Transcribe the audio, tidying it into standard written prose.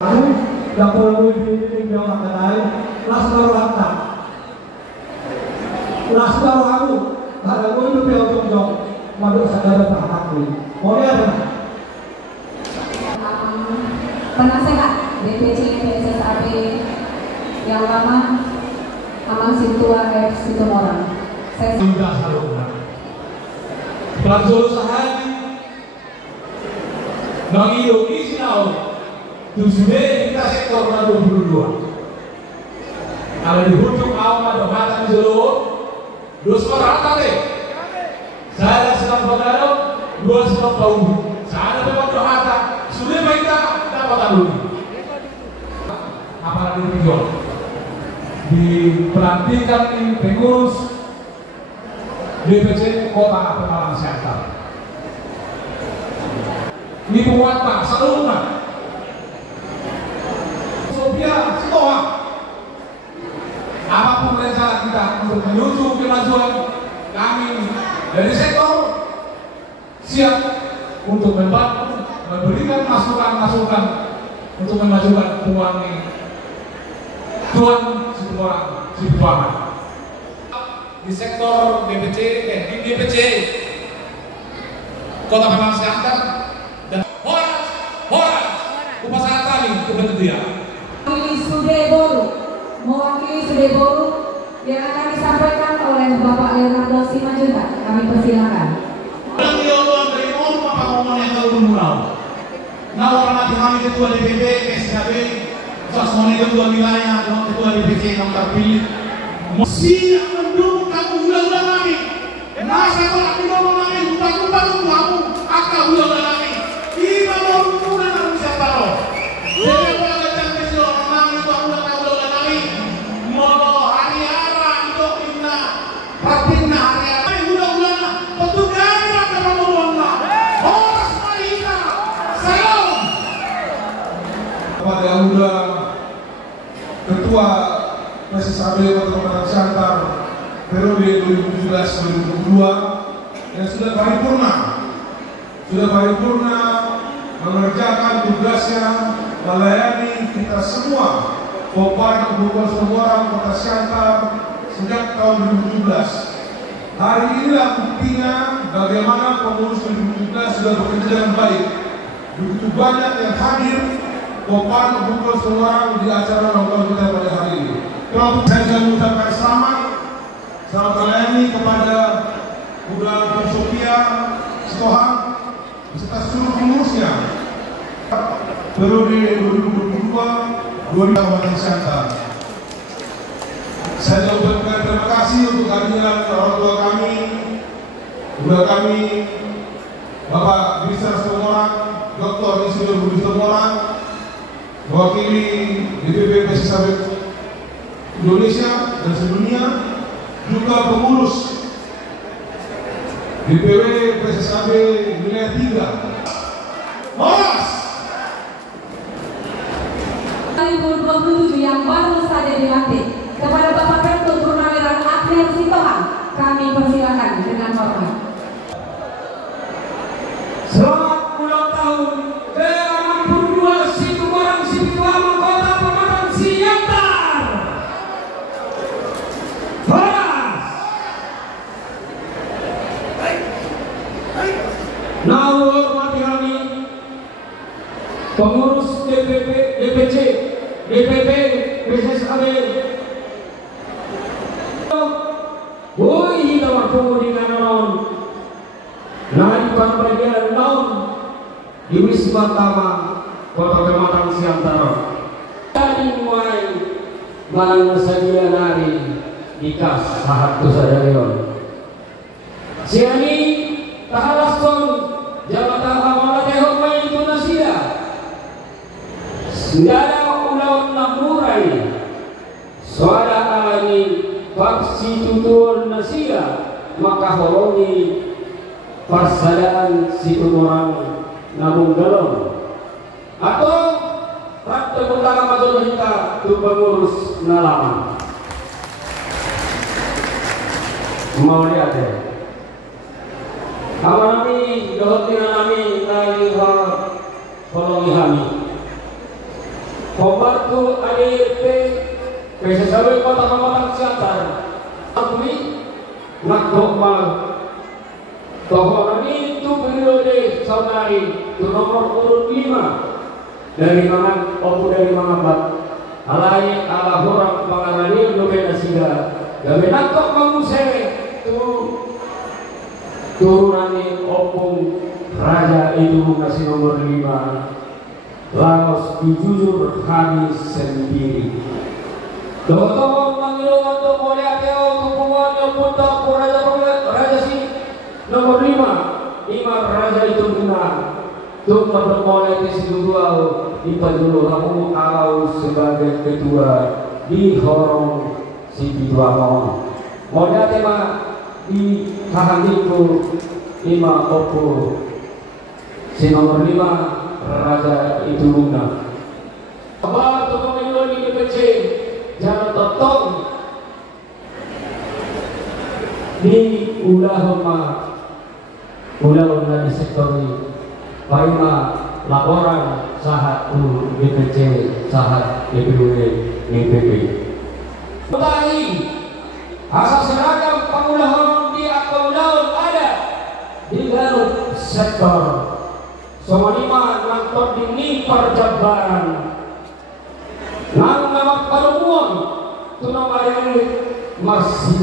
Yang perlu dibimbing mengenai Laskar Lantak, Laskar Haru, ada pun itu jong madu sadar berhati. Boleh ada? Penasehat DPC PSSAB yang lama Amang Sintua F. Situmorang. Saya sudah saluran. Pelajar sehari Bang Indonesia tujuh kita sektor 22. Kalau di ujung awal ada mata di seluruh, dua skor rata deh. Saya sedang bergadang, dua skor tahu. Saya dapat berhata, sudah kita dapat dulu. Apalagi dijual, dipelantikan di pengurus DPC Kota Pemalang Selatan. Ini penguatan seluruhnya. Sofia Sitoa, apapun rencana kita untuk menuju kemajuan, kami dari sektor siap untuk membantu, memberikan masukan-masukan untuk memajukan Tuan Situmorang Sibuaman. Di sektor DPC, di DPC Kota Pemalang Selatan dan Horas upacara kami kepada dia. Mewakili Sudeboru yang akan disampaikan oleh Bapak Leonardo Simanjuntak. Kami persilakan. Kami ketua DPP, SKB, Sasmoni ketua wilayah, ketua DPC yang terpilih. Siap mendukung kamu ulang-ulang kami. Masa kalau didorong kami, lupa-lupa kamu akan ulang-ulang kami. Kita mau hubungan harus siapa loh. Kepada yang sudah Ketua PSSAB Kota Pemalang Selatan periode 2017-2022 yang sudah paripurna mengerjakan tugasnya melayani kita semua Kabupaten Situmorang Kota Siantar sejak tahun 2017. Hari inilah buktinya bagaimana pengurus 2017 sudah bekerja dengan baik. Begitu banyak yang hadir Kabupaten Situmorang di acara nongkrong kita pada hari ini. Kalau saya juga mengucapkan selamat melayani kepada Budal Sofia Sitoha beserta seluruh pengurusnya periode 2022-2023 Kabupaten Siantar. Saya juga ucapkan terima kasih untuk kehadiran orang tua kami, budal kami, Bapak Bisa Situmorang, Dr. Insinyur Budi Situmorang, mewakili DPP PSSAB Indonesia dan sedunia, juga pengurus DPW PSSAB wilayah 3. Horas 2027 yang baru saja dilantik kepada Bapak Pentu Purnawirawan Akhir Sitohang, kami persilakan dengan hormat. Selamat ulang tahun ke-62 Situmorang Sibuaman Kota Pemalang Siantar. Horas. Nah, hormati kami pengurus DPC DPP PSSAB. Woi, kita bertemu dengan naon. Nari pambagian naon di Wisma Tama Kota Pemalang Siantar. Dari mulai malang saja nari dikas sahat tu saja leon. Siani tahalason jabatan amalat hormai itu nasia. Sendara ulang namurai suara alani faksi tutur nasia maka holongi persadaan Situmorang namun galon atau praktek utama masalah kita untuk pengurus nalaman mau lihat ya apa nami dohotina nami tali holongi kami Pembantu ADRT PSSW Kota Kalimantan Selatan kami nakdokmal tokoran itu periode saudari itu nomor urut 5 dari mana dari Mangabat alai ala orang pangarani domena siga kami nakdok mengusai itu turunani opung raja itu masih nomor 5 Laos dijujur kami sendiri. Dokter manggil untuk mulia teo tukungannya putar raja si nomor 5 raja itu benar. Untuk bermulai di situ di Padulu kamu kau sebagai ketua di horong si Bidwamo. Mulia tema di Kahandiku 5 opo si nomor 5 raja itu guna. Apa tu pemilu ini kecil jangan totong di ulah di sektor ini. Paima laporan sahat BPC sahat DPW DPP. Tadi asas seragam pengulahan di akaulah ada di Garut sektor. Semua lima nangkot dini perjabaran nang nama paruan tunang ayam masih